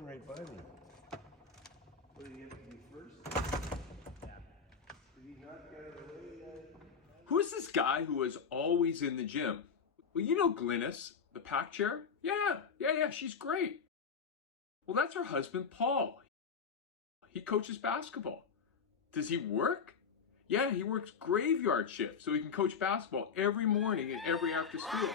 ran right by me. What, did he have to be first? Yeah. Did he not get out of the way? Who's this guy who is always in the gym? Well, you know Glynis, the pack chair? Yeah, she's great. Well, that's her husband, Paul. He coaches basketball. Does he work? Yeah, he works graveyard shift so he can coach basketball every morning and every after school.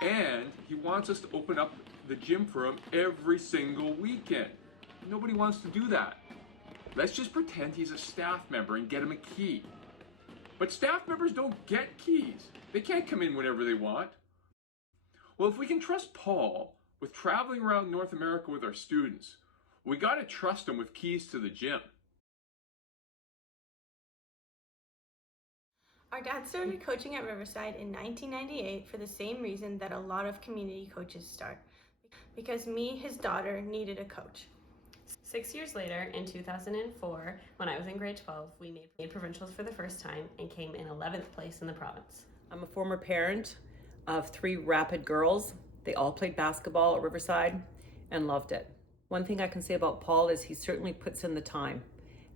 And he wants us to open up the gym for him every single weekend. Nobody wants to do that. Let's just pretend he's a staff member and get him a key. But staff members don't get keys. They can't come in whenever they want. Well, if we can trust Paul with traveling around North America with our students, we got to trust him with keys to the gym. Our dad started coaching at Riverside in 1998 for the same reason that a lot of community coaches start, because me, his daughter, needed a coach. 6 years later, in 2004, when I was in grade 12, we made provincials for the first time and came in 11th place in the province. I'm a former parent of 3 rapid girls. They all played basketball at Riverside and loved it. One thing I can say about Paul is he certainly puts in the time,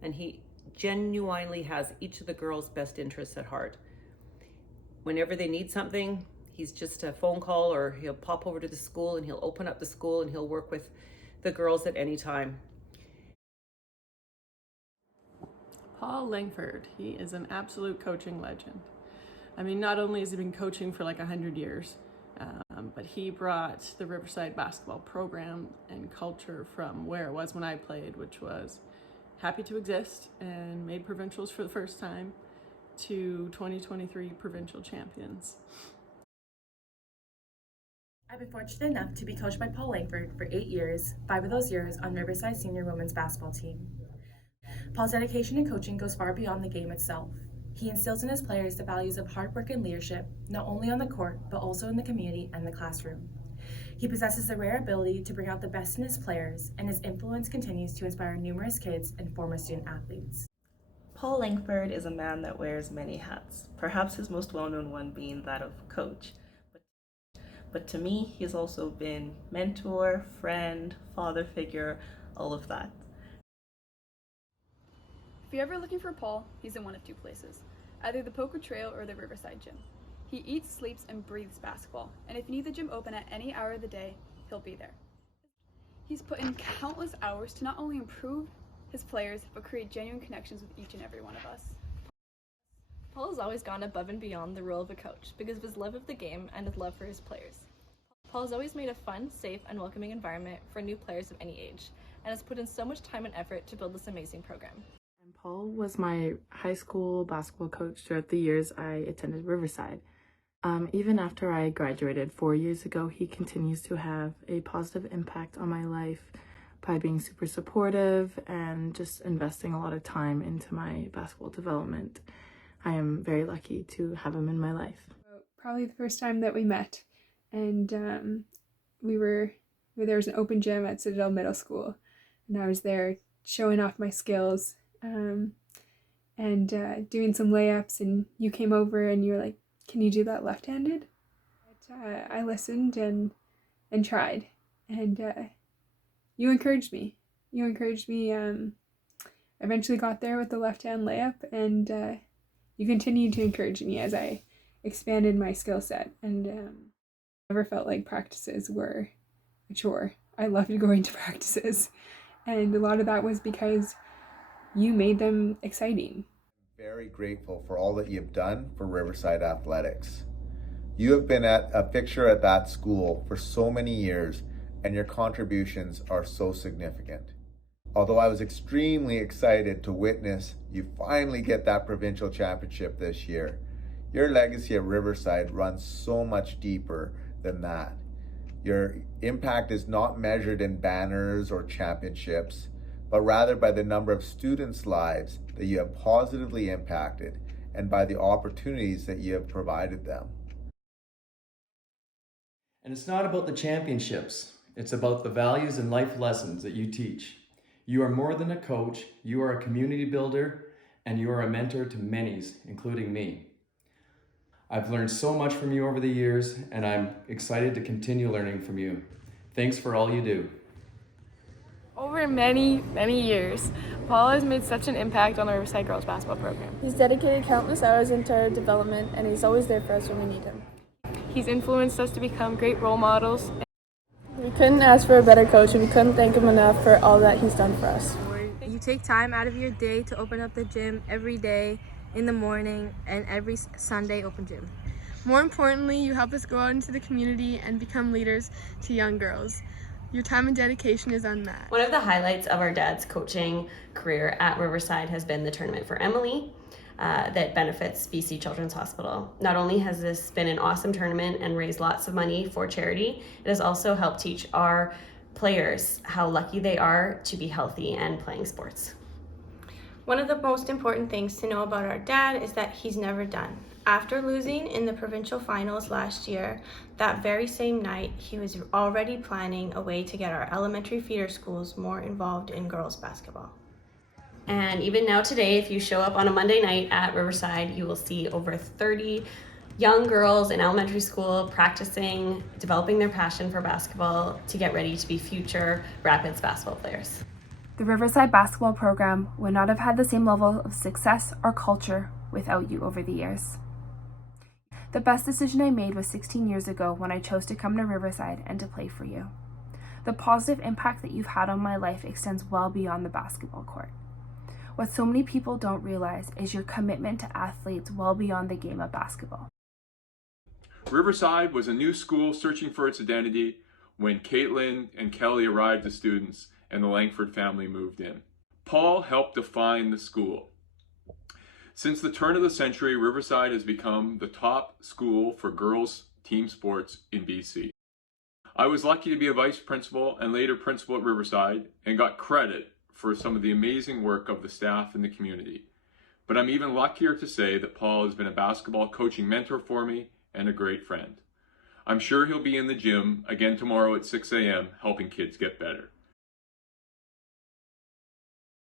and he genuinely has each of the girls' best interests at heart. Whenever they need something, he's just a phone call, or he'll pop over to the school and he'll open up the school and he'll work with the girls at any time. Paul Langford, he is an absolute coaching legend. I mean, not only has he been coaching for like 100 years, but he brought the Riverside basketball program and culture from where it was when I played, which was happy to exist, and made provincials for the first time, to 2023 provincial champions. I've been fortunate enough to be coached by Paul Langford for 8 years, 5 of those years on Riverside Senior Women's Basketball Team. Paul's dedication and coaching goes far beyond the game itself. He instills in his players the values of hard work and leadership, not only on the court, but also in the community and the classroom. He possesses the rare ability to bring out the best in his players, and his influence continues to inspire numerous kids and former student athletes. Paul Langford is a man that wears many hats, perhaps his most well-known one being that of coach. But to me, he's also been mentor, friend, father figure, all of that. If you're ever looking for Paul, he's in one of 2 places, either the Poker Trail or the Riverside Gym. He eats, sleeps, and breathes basketball, and if you need the gym open at any hour of the day, he'll be there. He's put in countless hours to not only improve his players, but create genuine connections with each and every one of us. Paul has always gone above and beyond the role of a coach because of his love of the game and his love for his players. Paul has always made a fun, safe, and welcoming environment for new players of any age, and has put in so much time and effort to build this amazing program. Paul was my high school basketball coach throughout the years I attended Riverside. Even after I graduated 4 years ago, he continues to have a positive impact on my life by being super supportive and just investing a lot of time into my basketball development. I am very lucky to have him in my life. Probably the first time that we met, and there was an open gym at Citadel Middle School, and I was there showing off my skills and doing some layups, and you came over and you were like, "Can you do that left-handed?" But, I listened and tried, and you encouraged me. Eventually got there with the left-hand layup, and you continued to encourage me as I expanded my skill set, and never felt like practices were a chore. I loved going to practices, and a lot of that was because you made them exciting. Very grateful for all that you've done for Riverside Athletics. You have been a fixture at that school for so many years, and your contributions are so significant. Although I was extremely excited to witness you finally get that provincial championship this year, your legacy at Riverside runs so much deeper than that. Your impact is not measured in banners or championships, but rather by the number of students' lives that you have positively impacted and by the opportunities that you have provided them. And it's not about the championships, it's about the values and life lessons that you teach. You are more than a coach, you are a community builder, and you are a mentor to many, including me. I've learned so much from you over the years, and I'm excited to continue learning from you. Thanks for all you do. Over many, many years, Paul has made such an impact on the Riverside girls basketball program. He's dedicated countless hours into our development, and he's always there for us when we need him. He's influenced us to become great role models. We couldn't ask for a better coach, and we couldn't thank him enough for all that he's done for us. You take time out of your day to open up the gym every day in the morning and every Sunday open gym. More importantly, you help us go out into the community and become leaders to young girls. Your time and dedication is unmatched. One of the highlights of our dad's coaching career at Riverside has been the Tournament for Emily that benefits BC Children's Hospital. Not only has this been an awesome tournament and raised lots of money for charity, it has also helped teach our players how lucky they are to be healthy and playing sports. One of the most important things to know about our dad is that he's never done. After losing in the provincial finals last year, that very same night, he was already planning a way to get our elementary feeder schools more involved in girls basketball. And even now today, if you show up on a Monday night at Riverside, you will see over 30 young girls in elementary school practicing, developing their passion for basketball to get ready to be future Rapids basketball players. The Riverside basketball program would not have had the same level of success or culture without you over the years. The best decision I made was 16 years ago when I chose to come to Riverside and to play for you. The positive impact that you've had on my life extends well beyond the basketball court. What so many people don't realize is your commitment to athletes well beyond the game of basketball. Riverside was a new school searching for its identity when Caitlin and Kelly arrived as students and the Langford family moved in. Paul helped define the school. Since the turn of the century, Riverside has become the top school for girls' team sports in BC. I was lucky to be a vice principal and later principal at Riverside and got credit for some of the amazing work of the staff and the community. But I'm even luckier to say that Paul has been a basketball coaching mentor for me and a great friend. I'm sure he'll be in the gym again tomorrow at 6 a.m. helping kids get better.